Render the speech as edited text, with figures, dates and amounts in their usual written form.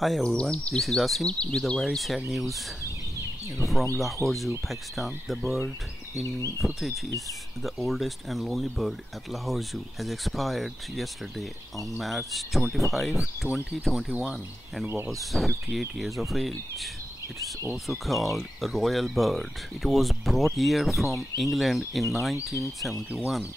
Hi everyone, this is Asim with a very sad news from Lahore Zoo, Pakistan. The bird in footage is the oldest and lonely bird at Lahore Zoo. Has expired yesterday on March 25, 2021 and was 58 years of age. It is also called a royal bird. It was brought here from England in 1971